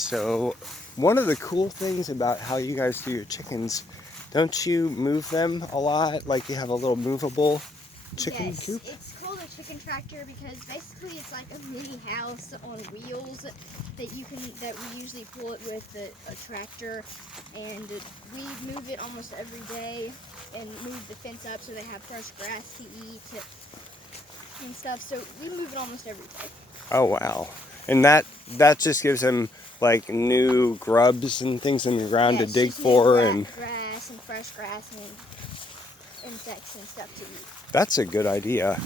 So one of the cool things about how you guys do your chickens, don't you move them a lot? Like you have a little movable chicken coop? Yes, it's called a chicken tractor because basically it's like a mini house on wheels that we usually pull it with a tractor, and we move it almost every day and move the fence up so they have fresh grass to eat and stuff. So we move it almost every day. Oh wow. And that just gives them like new grubs and things in the ground to dig for, and grass and fresh grass and insects and stuff to eat. that's a good idea.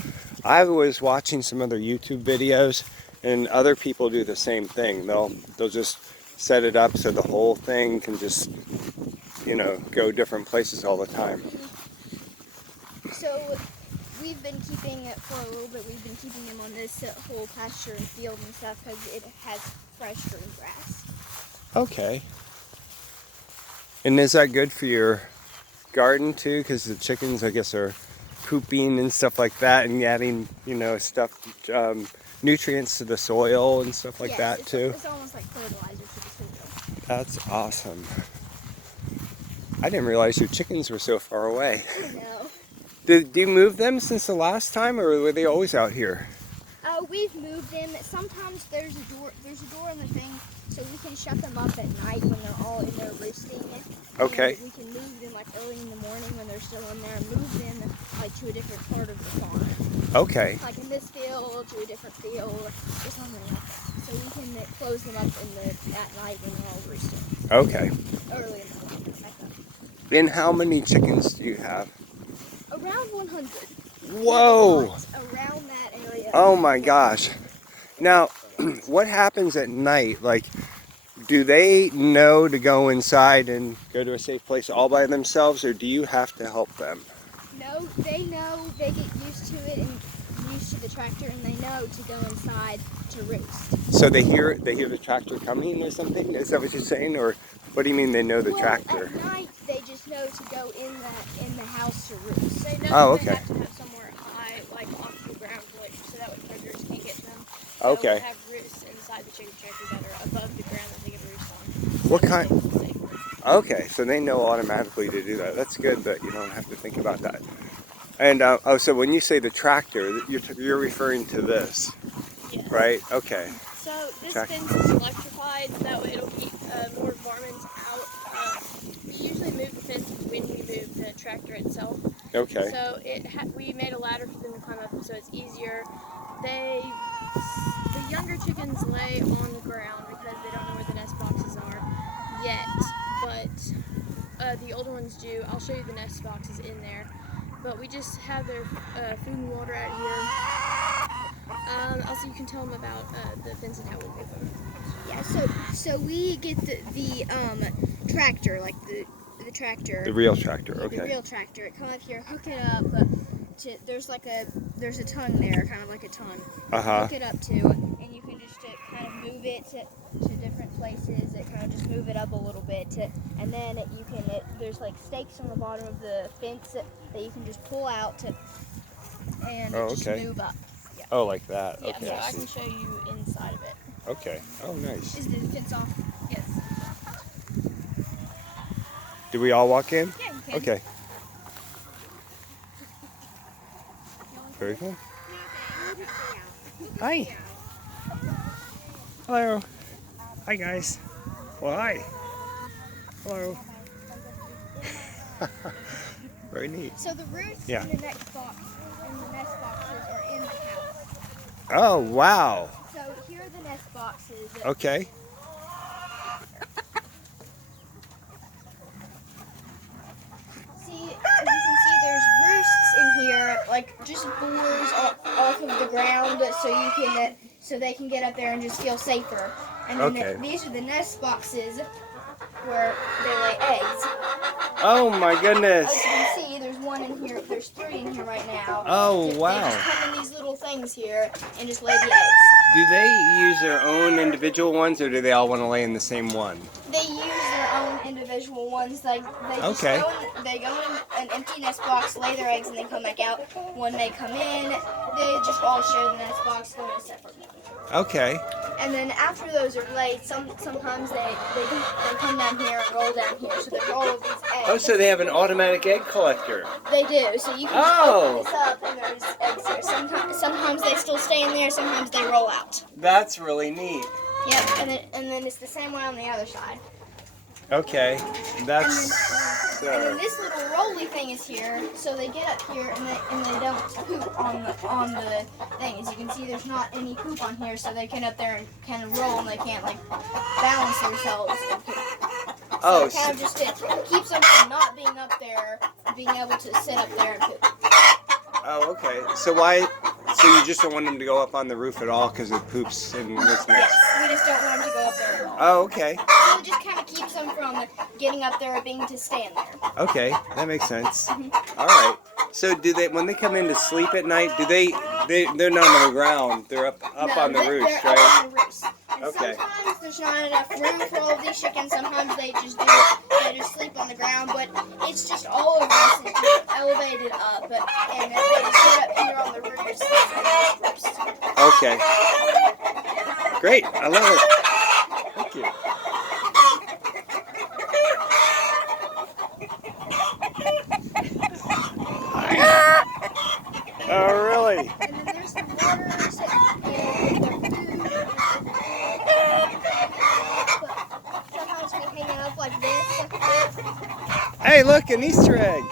I was watching some other YouTube videos and other people do the same thing. They'll just set it up so the whole thing can just, go different places all the time. So we've been keeping it for a little bit. We've been keeping them on this whole pasture and field and stuff because it has fresh green grass. Okay. And is that good for your garden too? Because the chickens, I guess, are pooping and stuff like that, and adding, nutrients to the soil and stuff like that too. It's almost like fertilizer to the soil. That's awesome. I didn't realize your chickens were so far away. I know. Did you move them since the last time, or were they always out here? We've moved them. Sometimes there's a door in the thing, so we can shut them up at night when they're all in there roosting. Okay. And we can move them like early in the morning when they're still in there, and move them like to a different part of the farm. Okay. Like in this field to a different field or something like that. So we can close them up at night when they're all roosting. Okay. Early in the morning. And how many chickens do you have? Around 100. Whoa! Around that area. Oh my gosh. Now, what happens at night? Like, do they know to go inside and go to a safe place all by themselves, or do you have to help them? No, they know. They get used to it and used to the tractor, and they know to go inside to roost. So they hear the tractor coming or something? Is that what you're saying, or what do you mean they know the tractor? At night they just know to go in the house to roost. They know Oh, they okay. have to have somewhere high, like off the ground, so that way predators can't get them. Okay. They have roosts inside the chicken tractor that are above the ground that they can roost on. What So kind? they feel safer. Okay, so they know automatically to do that. That's good that you don't have to think about that. And so when you say the tractor, you're referring to this, Yes. right? Okay. So this Tractor. fence is electrified, that way it'll keep more varmints out. We usually move the fence when we move the tractor itself. Okay. So we made a ladder for them to climb up, so it's easier. The younger chickens lay on the ground because they don't know where the nest boxes are yet, but the older ones do. I'll show you the nest boxes in there. But we just have their food and water out here. Also, you can tell them about the fence and how we move them. Yeah. So we get the tractor, like the tractor. The real tractor. The Okay. real tractor. Come up here, hook it up. There's a tongue there, kind of like a tongue. Hook it up to, and you can just kind of move it to different places. It kind of just move it up a little bit, and then there's like stakes on the bottom of the fence that you can just pull out and just move up. Yeah. Oh, like that. Yeah, Okay. so I I see. can show you inside of it. Okay. Oh, nice. Is the fence off? Yes. Do we all walk in? Yeah, you can. Okay. Very good. Hi. Hello. Hi, guys. Well, hi. Hello. Very neat. So the roots Yeah. and the nest boxes are in the house. Oh, wow. So here are the nest boxes. Okay. See, as you can see, there's roosts in here, like just boars off of the ground, so they can get up there and just feel safer. And then these are the nest boxes where they lay eggs. Oh my goodness. As you can see, there's one in here. There's 3 in here right now. Oh, They wow. just come in these little things here and just lay the eggs. Do they use their own individual ones, or do they all want to lay in the same one? They use their own individual ones. Like they just go in an empty nest box, lay their eggs, and then come back out. When they come in, they just all share the nest box, go in a separate one. Okay. And then after those are laid, sometimes they come down here and roll down here. So there's all of these eggs. Oh, so they have an automatic egg collector. They do. So you can just open this up and there's eggs here. Sometimes they still stay in there. Sometimes they roll out. That's really neat. Yep. And then it's the same way on the other side. Okay, that's. And then this little rolly thing is here, so they get up here and they don't poop on the thing. As you can see, there's not any poop on here, so they can up there and kind of roll, and they can't like balance themselves and poop. So it kind of just it keeps them from not being up there, being able to sit up there and poop. Oh, okay. So why? So you just don't want them to go up on the roof at all because it poops in this nest? Yes, we just don't want them to go up there at all. Oh, okay. So it just kind of keeps them from getting up there or being to stay in there. Okay, that makes sense. All right. So do they, when they come in to sleep at night, they're not on the ground, they're up on the roost, they're right? up on the roost. And Okay. sometimes there's not enough room for all of these chickens. Sometimes they just sleep on the ground, but it's just all of this is just elevated up, and they just sit up here on the roost. Okay. Great, I love it. Thank you. Oh, really? And then there's the waters and their food. Sometimes we hang it up like this. Hey, look, an Easter egg.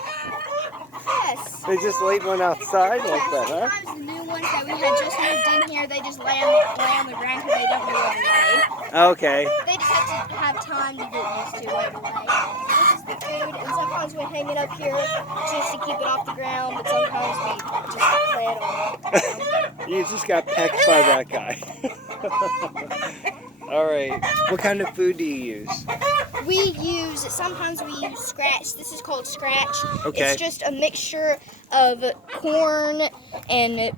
Yes. They just laid one outside like that, huh? Sometimes the new ones that we had just moved in here, they just lay on the ground because they don't know where to lay. Okay. They just have to have time to get used to where to lay. This is the food, and sometimes we hang it up here just to keep it off the ground, but sometimes we just lay it on the ground. You just got pecked by that guy. All right. What kind of food do you use? Sometimes we use Scratch. This is called Scratch. Okay. It's just a mixture of corn and millet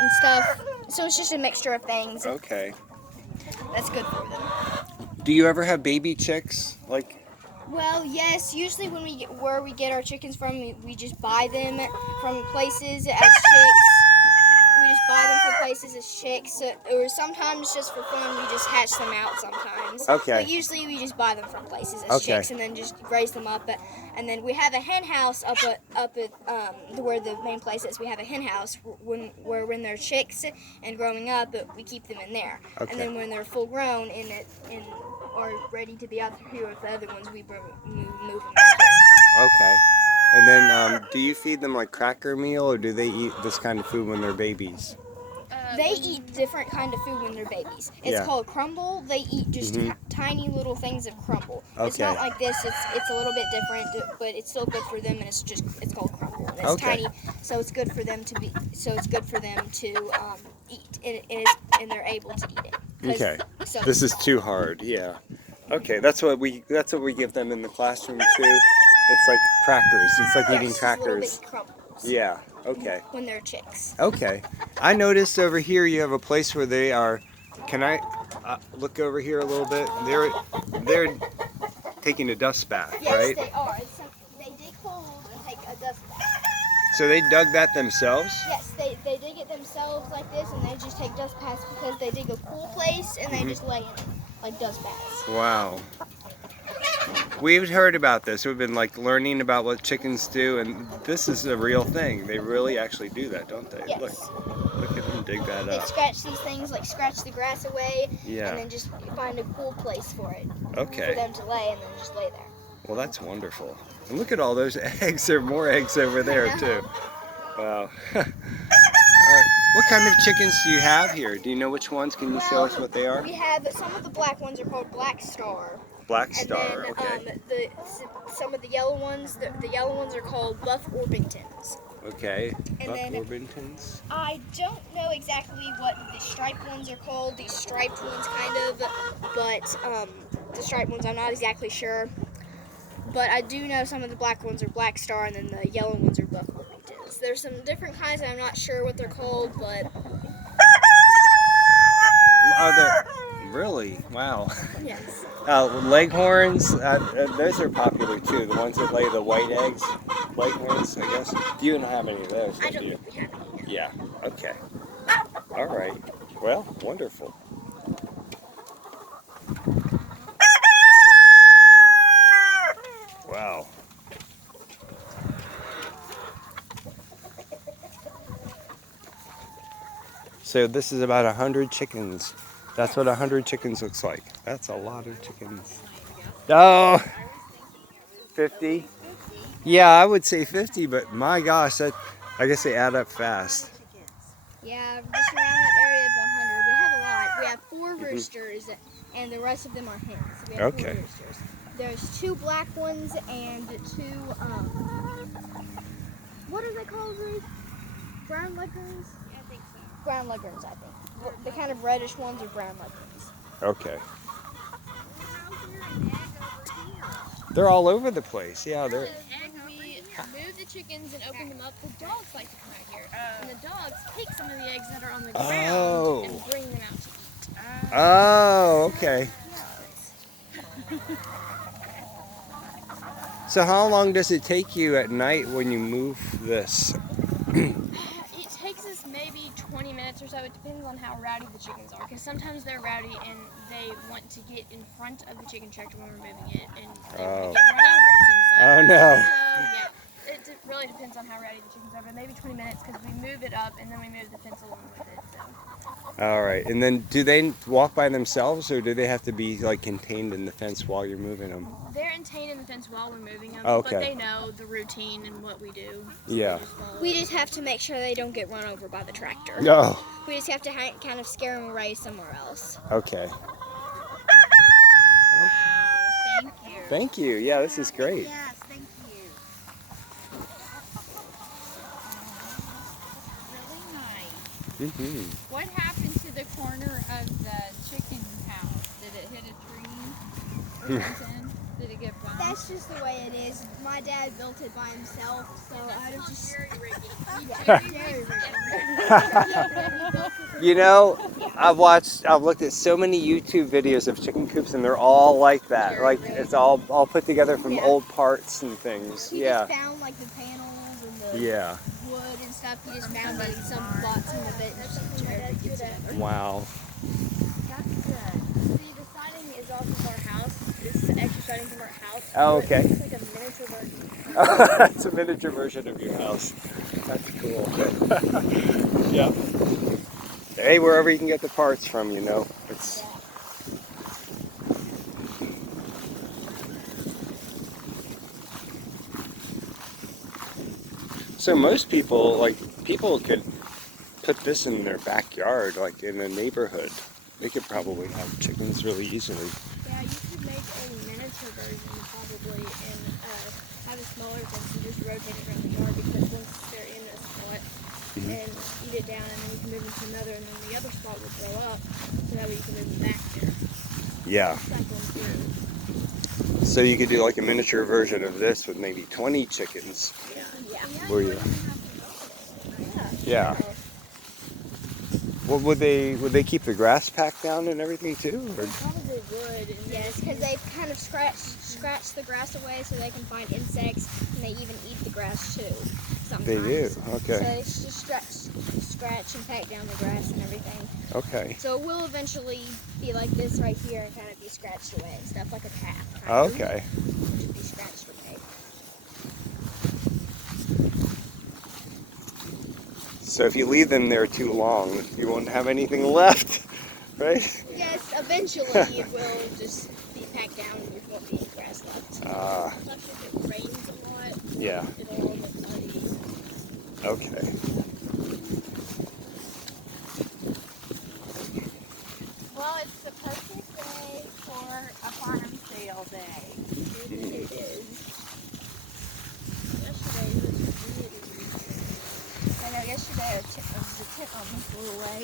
and stuff. So it's just a mixture of things. Okay. That's good for them. Do you ever have baby chicks? Like, Well, yes. Usually when where we get our chickens from, we just buy them from places as chicks. We just buy them from places as chicks, or sometimes just for fun, we just hatch them out sometimes. Okay. But usually we just buy them from places as chicks and then just raise them up. And then we have a hen house up at where the main place is. We have a hen house when they're chicks and growing up, we keep them in there. Okay. And then when they're full grown or ready to be out here with the other ones, we move them back here. okay. And then, do you feed them like cracker meal, or do they eat this kind of food when they're babies? They eat different kind of food when they're babies. It's called crumble. They eat just tiny little things of crumble. It's not like this. It's a little bit different, but it's still good for them. And it's called crumble. And it's tiny, so it's good for them to eat, and they're able to eat it. Okay. So This is too hard. Yeah. Okay. That's what we give them in the classroom too. It's like crackers. It's like eating just little crackers. bitty crumbles Yeah. Okay. when they're chicks. Okay. I noticed over here you have a place where they are. Can I look over here a little bit? They're taking a dust bath, Yes, right? they are. They dig holes and take a dust bath. So they dug that themselves? Yes, they dig it themselves like this, and they just take dust baths because they dig a cool place and they just lay in it like dust baths. Wow. We've heard about this. We've been like learning about what chickens do, and this is a real thing. They really actually do that, don't they? Yes. Look at them dig that They up. scratch these things, like scratch the grass away, Yeah. and then just find a cool place for it. Okay. For them to lay, and then just lay there. Well, that's wonderful. And look at all those eggs. There are more eggs over there too. Wow. All right. What kind of chickens do you have here? Do you know which ones? Can you show us what they are? We have some of the black ones are called Black Star. Black Star. And Okay. then some of the yellow ones, the yellow ones are called Buff Orpingtons. Okay. And Buck then- Orpingtons. I don't know exactly what the striped ones are called. These striped ones, kind of, but the striped ones, I'm not exactly sure. But I do know some of the black ones are Black Star, and then the yellow ones are Buff Orpingtons. There's some different kinds, and I'm not sure what they're called, but Are there really? Wow. yes. Leghorns, those are popular too. The ones that lay the white eggs, Leghorns, I guess. You don't have any of those, I do don't you? think we have any. Yeah. Okay. All right. Well, wonderful. Wow. So this is about 100 chickens. That's what 100 chickens looks like. That's a lot of chickens. Oh, 50? Yeah, I would say 50, but my gosh, that I guess they add up fast. Yeah, just around that area of 100. We have a lot. We have 4 roosters, and the rest of them are hens. So we have 4 Okay. roosters. There's 2 black ones and 2, what are they called, Ruth? Brown leghorns? I think so. Brown leghorns, I think. The kind of reddish ones are brown leghorns. Okay. They're all over the place. Yeah, they're. We move the chickens and open them up. The dogs like to come out here, and the dogs take some of the eggs that are on the ground and bring them out to eat. Oh, okay. So how long does it take you at night when you move this? It takes us maybe 20 minutes or so. It depends on how rowdy the chickens are, because sometimes they're rowdy and they want to get in front of the chicken tractor when we're moving it, and they want to get run over, it seems like. Oh, no. So, yeah, it really depends on how rowdy the chickens are, but maybe 20 minutes, because we move it up and then we move the fence along with it. So. All right. And then do they walk by themselves, or do they have to be like contained in the fence while you're moving them? They're contained in the fence while we're moving them, Okay. but they know the routine and what we do. So Yeah. We just have to make sure they don't get run over by the tractor. No. We just have to kind of scare them away somewhere else. Okay. Wow, thank you. Thank you. Yeah, this is great. Yes, thank you. Really nice. What happened to the corner of the chicken house? Did it hit a tree or something? Did it get bumped? That's just the way it is. My dad built it by himself, so I just... You know, I've looked at so many YouTube videos of chicken coops, and they're all like that. Like it's all put together from old parts and things. He just found like the panels and the wood and stuff. He just found it, bought some of it, and just tried to get together. Wow. That's good. See, the siding is off of our house. It's the extra siding from our house. Oh, okay. It's like a miniature version. It's a miniature version of your house. That's cool. Yeah. Hey, wherever you can get the parts from, you know. It's. So most people could put this in their backyard, like in a neighborhood. They could probably have chickens really easily. Yeah, you could make a miniature version probably and have a smaller fence and just rotate it around the yard, because once they're in a spot and eat it down, and then you can move them to another, and then the other spot will grow up, so that way you can move them back there. Yeah. Cycle them through. So you could do like a miniature version of this with maybe 20 chickens. Where you? Yeah. Well, would they keep the grass packed down and everything too? Or? They probably would. And Yes, because they kind of scratch the grass away so they can find insects, and they even eat the grass too. Sometimes. They do. So Okay. they just scratch and pack down the grass and everything. Okay. So it will eventually be like this right here and kind of be scratched away and stuff, like a path. Okay. Which would be scratched away. So if you leave them there too long, you won't have anything left, right? Yes, eventually it will just be packed down and there won't be any grass left. especially if it rains a lot, Yeah. it'll all get muddy. Okay. Well, it's the perfect day for a farm sale day. It is. Yesterday was really I know yesterday the tent almost blew away.